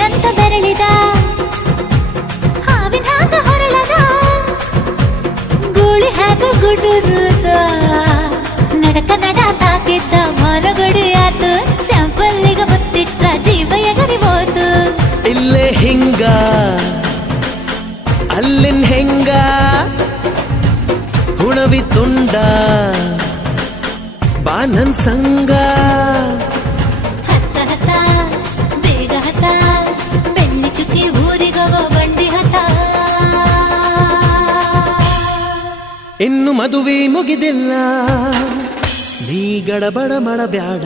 ಏನಂತ ಬೆರಳಿದ ಹಾವಿನ ಹಾಗ ಹೊರಳದ ಗೂಳಿ ಹಾಗ ಗುಡುರುದ ನಡಕ ನಡ ತಾಕಿದ್ದ ಮನಗಡಿ ಆತು ಸ್ಯಾಂಪಲ್ಲಿಗ ಮುತ್ತಿಟ್ಟ ಜೀವ ಎಗರಿಬೋದು ಇಲ್ಲೇ ಹಿಂಗ ಅಲ್ಲಿನ್ ಹೆಂಗ ಹುಣವಿ ತುಂಡ ಬಾ ನನ್ ಸಂಗ ಹತ್ತ ಹತ್ತ ಬೇಗ ಹತ್ತ ಬೆಳ್ಳಿ ಚುಕ್ಕಿ ಊರಿಗೋಗೋ ಬಂಡಿ ಹತ್ತ ಇನ್ನು ಮದುವೆ ಮುಗಿದಿಲ್ಲ ನೀ ಗಡಬಡ ಮಾಡಬ್ಯಾಡ